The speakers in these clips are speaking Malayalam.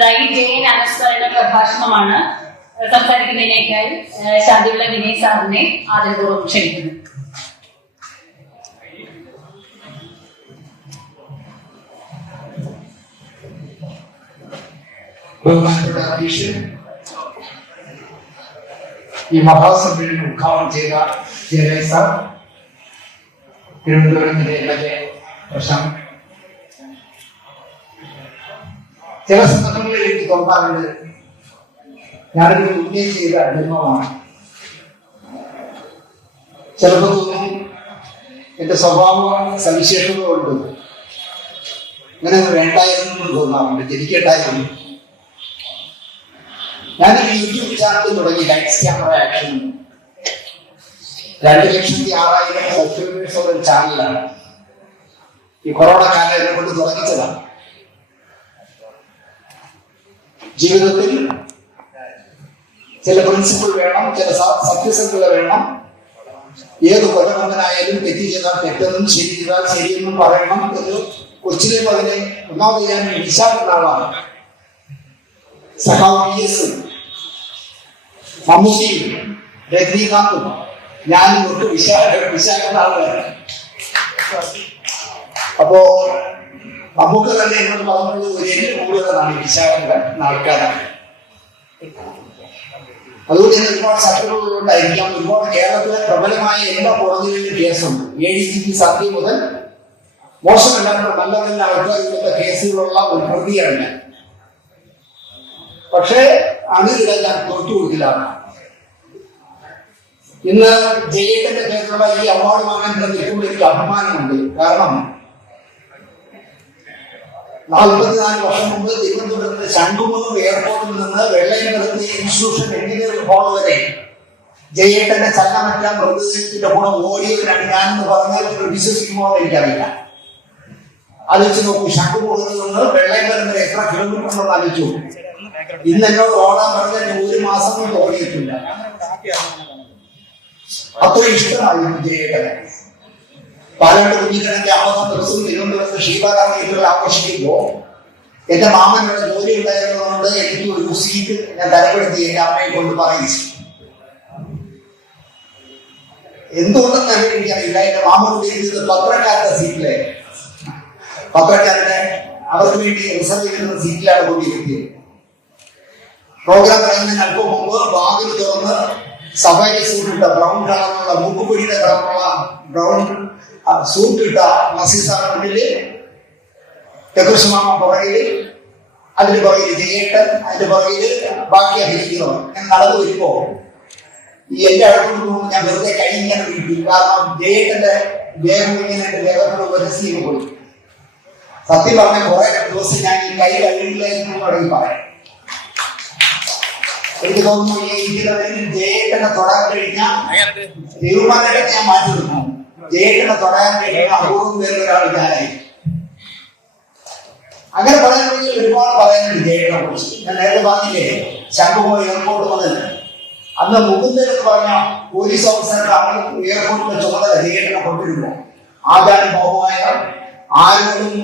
അടുത്തതായി ജയൻ അനുസ്മരണ പ്രഭാഷണമാണ് സംസാരിക്കുന്നതിനേക്കാൾ ശാന്തിയുള്ള വിനയ് സാറിനെ ആദരപൂർവ്വം ക്ഷണിക്കുന്നു ബഹുമാനപ്പെട്ട അധ്യക്ഷൻ ഈ മഹാസമ്മേളനം ഉദ്ഘാടനം ചെയ്ത Jayaraj sir തിരുവനന്തപുരത്തിന്റെ M L A Prashant ചില സന്ദർഭങ്ങളിൽ എനിക്ക് തോന്നാറുണ്ട് ഞാനൊരു മുന്നേ ചെയ്ത അനുഭവമാണ്. ചിലപ്പോൾ തോന്നും എന്റെ സ്വഭാവ സവിശേഷത കൊണ്ട് ഇങ്ങനെ വേണ്ടായിരുന്നു തോന്നാറുണ്ട് ജനിക്കേണ്ടായിരുന്നു ഞാനൊരു യൂട്യൂബ് ചാനൽ തുടങ്ങി ലൈറ്റ്സ് ക്യാമറ ആക്ഷൻ. രണ്ട് ലക്ഷത്തി ആറായിരം സബ്സ്ക്രൈബേഴ്സ് ഉള്ള ഒരു ചാനലാണ്. ഈ കൊറോണ കാലം എന്നെ കൊണ്ട് തുടങ്ങിച്ചതാണ്. ജീവിതത്തിൽ ചില പ്രിൻസിപ്പിൾ വേണം ചില സത്യസന്ധത വേണം ഏത് കൊലമകനായാലും തെറ്റ് ചെയ്താൽ തെറ്റെന്നും ശരി ചെയ്താൽ ശരിയെന്നും പറയണം എന്ന് കൊച്ചിലെ അതിനെ ഒന്നാമത് ഞാൻ വിശാഖുള്ള ആളാണ് സഖാവ് വി എസ് മമ്മൂട്ടിയും രജനീകാന്തും ഞാനും ഒക്കെ വിശാഖ ആളുകളാണ് അപ്പോ നമുക്ക് തന്നെ എന്നോട് പറഞ്ഞത് ഒരിക്കലും കൂടുതലാണ് വിശാഖം നടക്കാനാണ്. അതുകൊണ്ട് തന്നെ ഒരുപാട് ശത്രുക്കളുണ്ടായിരിക്കാം ഒരുപാട് കേരളത്തിലെ പ്രബലമായ എല്ലാ കോടതികളിലും കേസുണ്ട്. എ ഡി സി പി മുതൽ മോശമല്ലാത്ത നല്ല നല്ല ആൾക്കാരുടെ കേസുകളുള്ള ഒരു പ്രതിയാണ്. പക്ഷേ ഞാൻ തോറ്റു കൊടുക്കില്ലാണ് ഇന്ന് ജയേട്ടന്റെ പേരിലുള്ള ഈ അവാർഡ് വാങ്ങാൻ നിൽക്കുമ്പോൾ എനിക്ക് അഭിമാനമുണ്ട്. കാരണം നാൽപ്പത്തിനാല് വർഷം മുമ്പ് തിരുവനന്തപുരത്ത് ശംഖുമുഖം എയർപോർട്ടിൽ നിന്ന് വെള്ളയമ്പലത്തെ ഇൻസ്റ്റിറ്റ്യൂഷൻ എഞ്ചിനീയറിംഗ് ഹോൾ വരെ. ജയേട്ടന്റെ ചലനമറ്റ മൃതദേഹത്തിന്റെ കൂടെ ഓടിയവരാണ് ഞാനെന്ന് പറഞ്ഞാൽ വിശ്വസിക്കുമോ എന്ന് എനിക്കറിയില്ല. ആലോചിച്ച് നോക്കൂ ശംഖുമുഖത്ത് നിന്ന് വെള്ളയമ്പലം വരെ എത്ര കിലോമീറ്റർ ഉണ്ടെന്ന് ആലോചിച്ചു ഇന്ന് എന്നോട് ഓടാൻ പറഞ്ഞ ഒരു മാസം കൊണ്ട് ഓടിയിട്ടില്ല. അത്ര ഇഷ്ടമായിരുന്നു ജയേട്ടനെ. പാലാണ്ട് കുഞ്ഞിക്കണന്റെ അമ്മ ദിവസം തിരുവനന്തപുരത്ത് ശീതാരാമേശ്വരം ആഘോഷിക്കുമ്പോൾ എന്റെ മാമനോട് ജോലി ഉണ്ടായിരുന്നതുകൊണ്ട് എനിക്ക് ഒരു സീറ്റ് ഞാൻ തരപ്പെടുത്തി എന്റെ അമ്മയെ കൊണ്ട് പറയിച്ചു എന്തുകൊണ്ടെന്ന് എനിക്കറിയില്ല. എന്റെ മാമൻ ഉദ്ദേശിച്ചത് പത്രക്കാരുടെ സീറ്റിലെ പത്രക്കാരുടെ അവർക്ക് വേണ്ടി റിസർവ് ചെയ്യുന്ന സീറ്റിലാണ് കൊണ്ടിരിക്കുന്നത്. പ്രോഗ്രാം കഴിഞ്ഞതിന് അല്പം മുമ്പ് വാതിൽ തുറന്ന് സഫാരി സൂട്ടിട്ട ബ്രൗൺ കളറുള്ള മൂക്കുപൊടിയുടെ കളറുള്ള ബ്രൗൺ സൂട്ട് ഇട്ട മുന്നിൽ. ചക്രസുമാമ പുറകിൽ. അതിന് പുറകിൽ ജയേട്ടൻ അതിന്റെ പുറകിൽ ബാക്കി അഭിനയിക്കുന്നവർ ഞാൻ നടന്നു വരുമ്പോ ഈ എന്റെ പോകുമ്പോൾ ഞാൻ വെറുതെ കൈ ഇങ്ങനെ വീട്ടി കാരണം ജയേട്ടന്റെ ദേഹം ഇങ്ങനെ എന്റെ ദേഹത്തോട് പോയി. സത്യം പറഞ്ഞ കുറെ ദിവസം ഞാൻ ഈ കൈ കഴിയില്ലായിരുന്നു എന്ന് പറയും. എനിക്ക് തോന്നുന്നു ഈ ജയേട്ടനെ തൊടാൻ കഴിഞ്ഞാൽ ഞാൻ മാറ്റി നിർത്തുന്നു ജയേട്ടനെ തൊടാൻ കഴിഞ്ഞാൽ അപൂർവം പേര് ഒരാൾ ഞാനായി അങ്ങനെ പറയാനുണ്ടെങ്കിൽ ഒരുപാട് പറയാനുണ്ട് ജയേട്ടനെ കുറിച്ച്. ഞാൻ നേരത്തെ പറഞ്ഞില്ലേ ശംഖുമോ എയർപോർട്ട് മുതൽ അന്ന് മുകുന്ദൻ എന്ന് പറഞ്ഞ പോലീസ് ഓഫീസർക്കാണ് എയർപോർട്ടിന്റെ ചുമതല ജയേട്ടനെ കൊണ്ടിരുന്നു ആചാരബോധമായ ആരോടും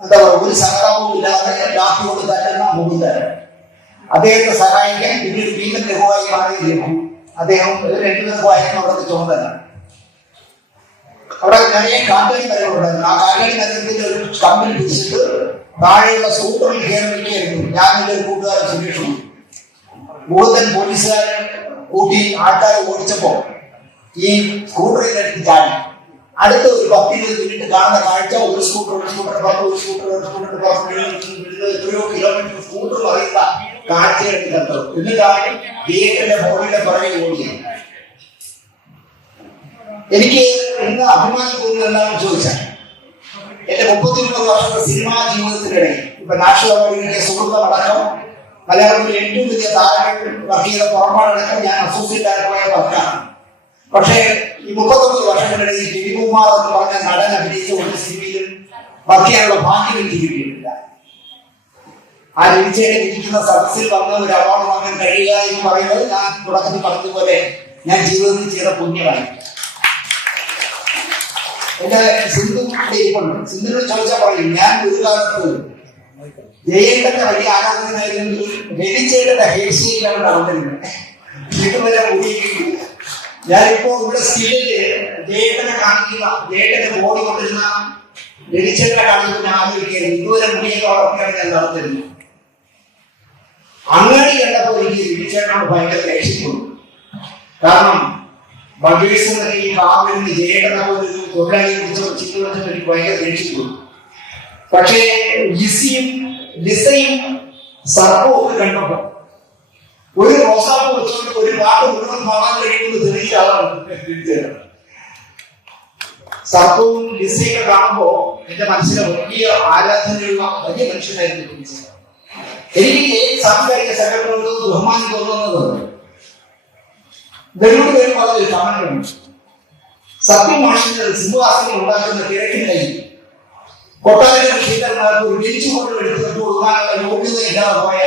എന്താ പറയുക ഒരു സഹതാപവും ഇല്ലാതെ രാത്രിയോട് തട്ടുന്ന മുകുന്ദൻ. അദ്ദേഹത്തെ സഹായിക്കാൻ പിന്നീട് ഭീമൻ രഘുവായി മാറിയിരിക്കുന്നു അദ്ദേഹം രണ്ടു രഘുവായിരുന്നു അവിടുത്തെ ചുമതല. അവിടെ നിറയെ കാറ്റാടി മരങ്ങളുണ്ടായിരുന്നു ആ കാറ്റാടി മരത്തിന്റെ ഒരു കമ്പിൽ പിടിച്ചിട്ട് താഴെയുള്ള സൂപ്പറിൽ കയറി വയ്ക്കായിരുന്നു ഞാൻ എന്റെ ഒരു കൂട്ടുകാരൻ സുരേഷും മുകുന്ദൻ പോലീസുകാരൻ കൂട്ടി ആൾക്കാരെ ഓടിച്ചപ്പോ ഈ സ്കൂട്ടറിലെടുത്ത് ചാടി. അടുത്ത ഒരു പത്ത് ഇരുപത് മിനിറ്റ് കാണുന്ന കാഴ്ച ഒരു സ്കൂട്ടർ ഒരു സ്കൂട്ടർ പത്ത് ഒരു സ്കൂട്ടർ ഒരു സ്കൂട്ടർ പത്ത് എത്രയോ കിലോമീറ്റർ സ്കൂട്ടർ പറയുന്ന കാഴ്ചയെടുത്ത് കണ്ടത് എന്നിട്ടാണ് ഗേറ്റിന്റെ ബോഡിയുടെ പുറകെ ഓടിയത്. എനിക്ക് ഇന്ന് അഭിമാനം തോന്നുന്നത് ചോദിച്ചാൽ എന്റെ മുപ്പത്തി ഒമ്പത് വർഷത്തെ സിനിമാ ജീവിതത്തിനിടയിൽ ഇപ്പൊ നാഷണൽ അവാർഡിന്റെ സുഹൃത്തമടക്കം മലയാളത്തിൽ ഏറ്റവും വലിയ താരങ്ങൾ വർക്ക് ചെയ്ത പുറപ്പാടടക്കം ഞാൻ അസോസിയേറ്റ് ആയിട്ടുള്ള വർക്കാണ്. പക്ഷേ ഈ മുപ്പത്തൊമ്പത് വർഷത്തിനിടയിൽ രവികുമാർ എന്ന് പറഞ്ഞ നടൻ അഭിനയിച്ച ഒരു സിനിമയിലും വർക്ക് ചെയ്യാനുള്ള ഭാഗ്യം എനിക്ക് കിട്ടിയിട്ടില്ല. ആ രീതിയിൽ ഇരിക്കുന്ന സദസ്സിൽ വന്ന് ഒരു അവാർഡ് വാങ്ങാൻ കഴിയുക എന്ന് പറയുന്നത് ഞാൻ തുടക്കത്തിൽ പറഞ്ഞതുപോലെ ഞാൻ ജീവിതത്തിൽ ചെയ്ത പുണ്യമായി. എന്റെ സിന്ധു ഇരിപ്പുണ്ട്. സിന്ധുവിനോട് ചോദിച്ചാൽ പറയും ഞാൻ ഒരു കാലത്ത് ജയേട്ടന്റെ വലിയ ആരാധകനായിരുന്നെങ്കിൽ രവിച്ചേട്ടന്റെ ഹേഷ്യയിലാണ് നടന്നിരുന്നത് ഇതുവരെ മുടിയിട്ടില്ല ഞാനിപ്പോ ഇവിടെ സ്കില്ലിൽ ജയേട്ടനെ കാണിക്കുന്ന ജയേട്ടനെ ബോഡി കൊണ്ടിരുന്ന രവിച്ചേട്ടനെ കാണിക്കുന്ന ഞാൻ ആലോചിക്കുകയായിരുന്നു ഇതുവരെ മുടിയൊക്കെ വളർത്തിയാണ് ഞാൻ നടന്നിരുന്നത് അങ്ങനെ കണ്ടപ്പോ എനിക്ക് രവിച്ചേട്ടനോട് ഭയങ്കര ദേഷ്യം കാരണം ബഗേഴ്സ് ഈ കാവിന് ജയേട്ടനെ പോലെ പക്ഷേ ലിസിയും ലിസയും സർപ്പവും കണ്ടപ്പോ ഒരു റോസാപ്പ് വെച്ചുകൊണ്ട് ഒരു പാട്ട് മുഴുവൻ പാടാൻ ആളാണ് തിരിച്ചത് സർപ്പവും ലിസയൊക്കെ കാണുമ്പോ എന്റെ മനസ്സിലെ വലിയ ആരാധനയുള്ള വലിയ മനുഷ്യനായിരുന്നു എനിക്ക് സാംസ്കാരിക സംഘടനയോട് ബഹുമാനം തോന്നുന്നത്? വെല്ലുവിളി വരും പറഞ്ഞൊരു കമന്റുണ്ട് സത്യമാഷിന്റെ സിംഹാസനം ഉണ്ടാക്കുന്ന കിഴക്കിനായി കൊട്ടാരക്കര ശ്രീധരന്മാർക്ക് ഒരു ബെഞ്ച് എടുത്തിട്ട് കൊടുക്കാനുള്ള യോഗ്യത ഇല്ലാതെ പോയ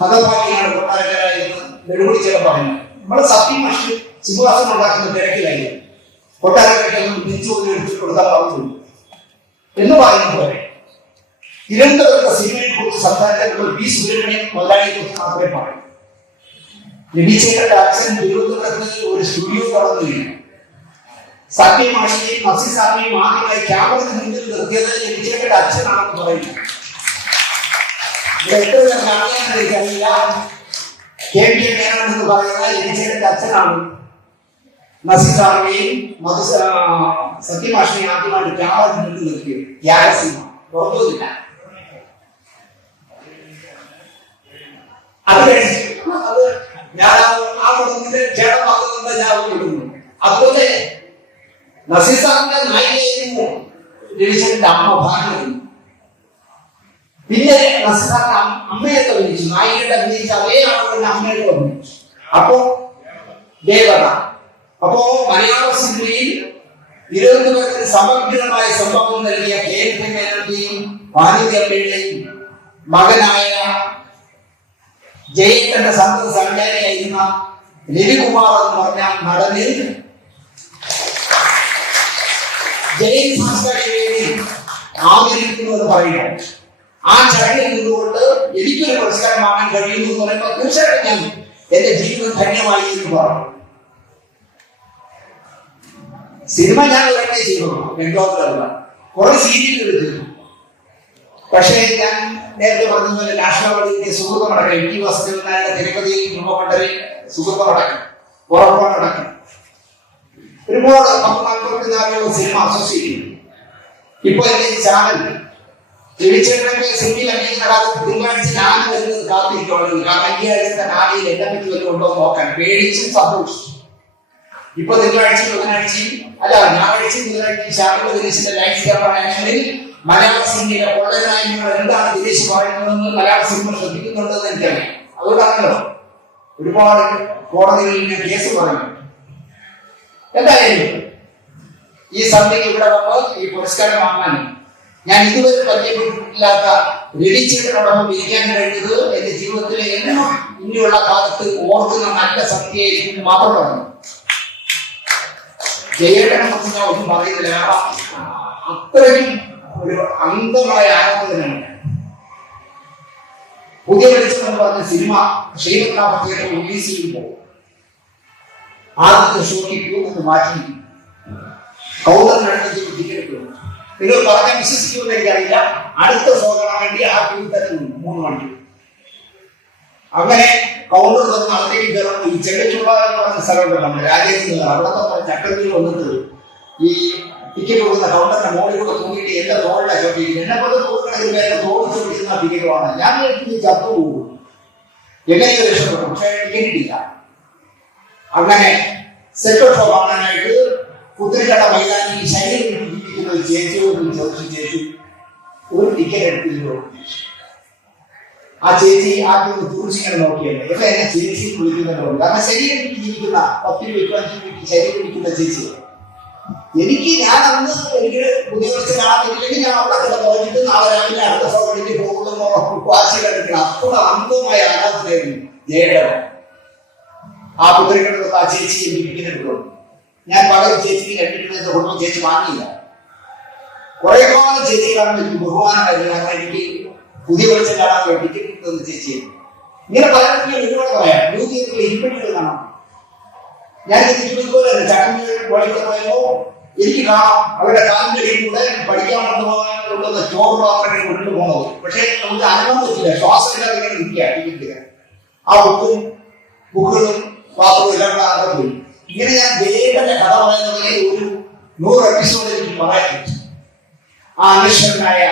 ഹതഭാഗ്യമാണ് കൊട്ടാരക്കര എന്ന് നെടുമുടി ചേട്ടൻ പറഞ്ഞു. നമ്മുടെ സത്യമാഷ് സിംഹാസനം ഉണ്ടാക്കുന്ന തിരക്കിലായി കൊട്ടാരക്കരയ്ക്ക് ഒരു ബെഞ്ച് എടുത്തിട്ട് കൊടുക്കാൻ എന്ന് പറയുന്ന പോലെ തിരുവനന്തപുരത്തെ സിനിമയെ കുറിച്ച് സംസാരിച്ചപ്പോൾ പി സുബ്രഹ്മണ്യൻ മുതലാളിയെ കുറിച്ച് മാത്രമേ പറയൂ രവിചേട്ടന്റെ അച്ഛൻ തിരുവനന്തപുരത്ത് ഒരു സ്റ്റുഡിയോ തുറന്നില്ല സത്യമാഷിനെയും മത്സ്യസാറിനെയും ആദ്യമായി ക്യാമറയ്ക്ക് മുന്നിൽ നിർത്തിയത് രവിചേട്ടന്റെ അച്ഛനാണെന്ന് പറയുന്നു ഇവിടെ എത്ര പേർക്ക് അറിയാമെന്ന് എനിക്കറിയില്ല കെ പി എ മേനോൻ എന്ന് പറയുന്ന രവിചേട്ടന്റെ അച്ഛനാണ് മത്സ്യസാറിനെയും മധുസ സത്യമാഷിനെയും ആദ്യമായിട്ട് ക്യാമറയ്ക്ക് മുന്നിൽ നിർത്തിയത് ഗ്യാലസിമ പുറത്തുമില്ല അത് കഴിഞ്ഞ് അത് ഞാൻ ആ- ആ പടത്തിന്റെ ചേട്ടൻ പറഞ്ഞത് ഞാൻ വിടുന്നു അതുപോലെ നസീസാറിന്റെ നായികയായിരുന്നു. രവിചന്ദ്രന്റെ അമ്മ ഭാഗ്യം പിന്നെ നസീസാറിന്റെ അമ്മയൊക്കെ വിളിച്ചു. നായികയുടെ അഭിനയിച്ച അതേ ആളുകളുടെ അമ്മയൊക്കെ വിളിച്ചു അപ്പോ ദേവത. അപ്പോ മലയാള സിനിമയിൽ തിരുവനന്തപുരത്തിന് സമഗ്രമായ സംഭവം നൽകിയ കെ. എൻ. പി മേനോന്റെയും പാർവതി അമ്മയുടെയും മകനായ ജയന്റെ സന്തത സഞ്ചാരിയായിരുന്ന രവികുമാർ എന്ന് പറഞ്ഞ നടന് എന്ന് പറയുന്നു. ആ ചടങ്ങിൽ നിന്നുകൊണ്ട് എനിക്കൊരു പുരസ്കാരം വാങ്ങാൻ കഴിയുന്നു എന്ന് പറയുമ്പോൾ തീർച്ചയായിട്ടും എന്റെ ജീവിതം ധന്യമായി എന്ന് പറഞ്ഞു. സിനിമ ഞാൻ ഒരെണ്ണേ ചെയ്തു കുറെ സീരിയലുകൾ ചെയ്തു പക്ഷേ ഞാൻ നേരത്തെ പറഞ്ഞതുപോലെ നാഷണൽ സുഹൃത്തം സുഹൃത്തമടക്കം എം ബ്രഹ്മമണ്ഡലി ഉറപ്പാണ് ഒരുപാട് പത്ത് നാൽപ്പത്തി സിനിമ അസോസിയേറ്റ് ഇപ്പൊ എന്റെ ഈ ചാനൽ രവിചേട്ടനൊക്കെ സിനിമയിൽ അഭിനയിക്കുന്ന കാലത്ത് തിങ്കളാഴ്ച ഞാൻ വരുന്നത് കാത്തിരിക്കുവാണ്. കാരണം ഈ ആഴ്ചത്തെ നാളിയിൽ എന്നെ പറ്റി വരുന്നുണ്ടോ നോക്കാൻ. പേടിച്ച് സന്തോഷിച്ചു. ഇപ്പൊ തിങ്കളാഴ്ച ബുധനാഴ്ചയും അല്ല ഞായറാഴ്ചയും ബുധനാഴ്ചയും ശാരദ ദിനേശിന്റെ ലൈഫ് ആക്ഷനിൽ മലയാള സിനിമയിലെ പൊള്ളനായ്മകൾ എന്താണ് ദിനേശ് പറയുന്നതെന്ന് മലയാള സിനിമ ശ്രദ്ധിക്കുന്നുണ്ടെന്ന് എനിക്കറിയാം. അതുകൊണ്ടാണല്ലോ ഒരുപാട് കോടതികളിൽ കേസ് പറയുന്നു എന്തായാലും ഈ സന്ധ്യ ഇവിടെ വന്ന് ഈ പുരസ്കാരം വാങ്ങാൻ. ഞാൻ ഇതുവരെ പരിചയപ്പെട്ടിട്ടില്ലാത്ത രവിച്ചേട്ടനോടൊപ്പം ഇരിക്കാൻ കഴിഞ്ഞത് എന്റെ ജീവിതത്തിലെ എന്നും ഇനിയുള്ള കാലത്ത് ഓർക്കുന്ന നല്ല സത്യയായിരിക്കും മാത്രം പറഞ്ഞു. ജയേട്ടനെ കുറിച്ച് ഞാൻ ഒന്നും പറയുന്നില്ല. അത്രയും ഒരു അന്ധമായ ആരാധനയാണ് പുതിയ വെളിച്ചം എന്ന് പറഞ്ഞ സിനിമ തിയേറ്റർ റിലീസ് ചെയ്യുമ്പോൾ ആദ്യത്തെ ഷോയ്ക്ക് ക്യൂ നിന്ന് മാറ്റി കൗണ്ടറിനടുത്ത് ടിക്കറ്റ് നിങ്ങൾ പറഞ്ഞ വിശ്വസിക്കുമെന്ന് എനിക്കറിയില്ല. അടുത്ത ഷോ കാണാൻ വേണ്ടി ആ ക്യൂ തന്നെ നിന്നു, മൂന്ന് മണിക്കൂർ. അങ്ങനെ കൗണ്ടർ തുറന്ന് അകത്തേക്ക് കയറുമ്പോൾ ഈ ചെല്ലച്ചുള്ള എന്ന് പറഞ്ഞ സ്ഥലമുണ്ട് നമ്മുടെ രാജേന്ദ്ര അവിടെ തന്നെ ചക്രത്തിൽ വന്നിട്ട് ഈ ടിക്കറ്റ് കൊടുക്കുന്ന കൗണ്ടറിന്റെ മോളിൽ കൂടെ തൂങ്ങിയിട്ട് എന്റെ തോളിലെ ചോദിക്കും എന്നെ പോലെ തോന്നുകയാണെങ്കിൽ എന്റെ തോന്നി ചോദിക്കുന്ന ടിക്കറ്റ് വാങ്ങാൻ. ഞാൻ ചത്തു പോകും. എങ്ങനെയോ രക്ഷപ്പെട്ടു പക്ഷേ ടിക്കറ്റ് ഇല്ല. അങ്ങനെ സെക്രട്ടറി ഷോ കാണാനായിട്ട് കുത്തിരിക്കട മൈതാനിൽ ശരീരം ചേച്ചിയോട് ചോദിച്ചു ചേച്ചി ഒരു ടിക്കറ്റ് എടുത്തില്ലോ ആ ചേച്ചി ആദ്യം തൂർച്ചിങ്ങനെ നോക്കിയല്ലേ? ഇപ്പൊ എന്നെ ചേച്ചി വിളിക്കുന്നല്ലോ കാരണം ശരീരം ജീവിക്കുന്ന പത്ത് രൂപ ശരീരം വിളിക്കുന്ന ചേച്ചി എനിക്ക് ഞാൻ അന്ന് എനിക്ക് പുതിയ വർഷം കാണാൻ പറ്റില്ലെങ്കിൽ ഞാൻ അവിടെ കിടന്ന് ഉറങ്ങിട്ട് നാളെ രാവിലെ അടുത്ത ഫോട്ടോ പോകുന്നു വാശി കണ്ടിരിക്കണം അപ്പോൾ അന്ധമായ ആരാധനയായിരുന്നു ജയേട്ടൻ ആ കുതിരക്കിടന്ന് ആ ചേച്ചി എനിക്ക് കൊടുക്കും ഞാൻ പകരം ചേച്ചിക്ക് രണ്ടിട്ട് കുടുംബം ചേച്ചി വാങ്ങിയില്ല. കുറെ കാലം ചേച്ചി കാണുമ്പോൾ എനിക്ക് ബഹുമാനമായിരുന്നു. കാരണം എനിക്ക് പുതിയ വെളിച്ചം കാണാൻ വേണ്ടിയിട്ട് കിട്ടുന്ന ചേച്ചി ഇങ്ങനെ പലർക്കും ഒരുപാട് പറയാം. ന്യൂ തിയേറ്ററിൽ ഇൻപെക്റ്റുകൾ കാണാം. ഞാൻ ഇതുപോലെ ചട്ടമ്പി വഴിക്ക് പോയപ്പോ എനിക്ക് കാണാം. അവരുടെ കാലിന്റെ ഇടയിൽ കൂടെ പഠിക്കാൻ കൊണ്ടുപോകാനുള്ള ചോറ് മാത്രമേ കൊണ്ടുപോകുന്നത് പക്ഷേ നമുക്ക് അനുഭവം പറ്റില്ല. ശ്വാസം ഇല്ലാതെ ഇരിക്കുക ആ ബുക്കും ബുക്കുകളും പാത്രവും എല്ലാം ആകെ പോയി. ഇങ്ങനെ ഞാൻ ദേവന്റെ കഥ ഒരു നൂറ് എപ്പിസോഡ് എനിക്ക് പറയാൻ ആ അന്വേഷകനായ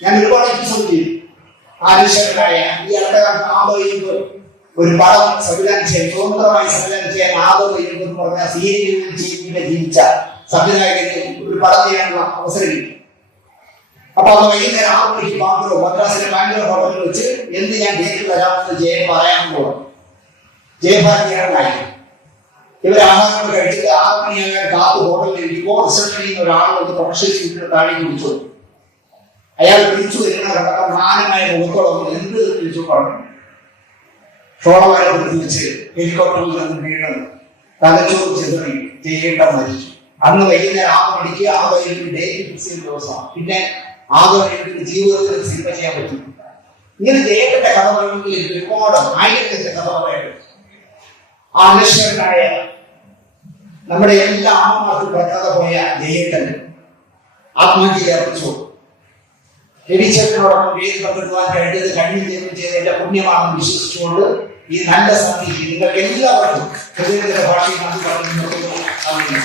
ഞാൻ ഒരുപാട് എപ്പിസോഡ് ചെയ്തു. ആ ഈ അടുത്ത ആദോ ഒരു പടം സംവിധാനം ചെയ്യാൻ സ്വതന്ത്രമായി സംവിധാനം ചെയ്യാൻ എന്ന് സീരിയലിൽ ജീവിക്കുന്ന ജീവിച്ച സംവിധായകന് ഒരു പടം ചെയ്യാനുള്ള അവസരം കിട്ടി അപ്പൊ അന്ന് വൈകുന്നേരം ആറ് മണിക്ക് ബാംഗ്ലൂർ മദ്രാസിലെ ബാംഗ്ലൂർ ഹോട്ടലിൽ വെച്ച് എന്ത് ഞാൻ കേട്ടിട്ട് വരാമെന്ന് ജയൻ പറയാൻ പോകും ജയഭാരതിയായി ഇവർ ആഹാരം കഴിച്ചിട്ട് ആറ് മണിയാകാൻ കാത്ത് ഹോട്ടലിൽ ഇരിക്കുമ്പോൾ റിസപ്ഷനിൽ നിന്ന് ഒരാൾ വന്ന് പ്രൊഫഷണൽ സീറ്റിൽ താഴെ വിളിച്ചു. അയാൾ വിളിച്ചു വരുന്ന കണ്ടപ്പോൾ മാനമായ മുഖത്തോളം എന്ത് വിളിച്ചു പറഞ്ഞു. ഷോളമാരെ വെച്ച് ഹെലികോപ്റ്ററിൽ നിന്ന് വീണത്. തലച്ചോറ് ചെതറി ചെയ്യേണ്ട മരിച്ചു. അന്ന് വൈകുന്നേരം ആറ് മണിക്ക് ആ വൈകിട്ട് ഡേറ്റ് ഫിക്സ് ചെയ്യുന്ന ദിവസമാണ്. പിന്നെ ആറ് വൈകിട്ട് ജീവിതത്തിൽ സിനിമ ചെയ്യാൻ പറ്റും. ഇങ്ങനെ ജയന്റെ കഥ പറയുമ്പോൾ ഒരുപാട് ആയിരത്തിന്റെ കഥ പറയട്ടെ ആ അനശ്വരനായ നമ്മുടെ എല്ലാ ആത്മാർക്കും പറ്റാതെ പോയ ജയേട്ടൻ ആത്മഹത്യ അർപ്പിച്ചു രവിചേട്ടനോടൊപ്പം വേദി പങ്കെടുക്കുവാൻ കഴിഞ്ഞത് കഴിഞ്ഞ ദൈവം ചെയ്ത എന്റെ പുണ്യമാണെന്ന് വിശ്വസിച്ചുകൊണ്ട് ഈ നല്ല സമിതി നിങ്ങൾക്ക് എല്ലാവർക്കും ഹൃദയത്തിന്റെ ഭാഷയിൽ നന്ദി പറഞ്ഞു നിർത്തുന്നു.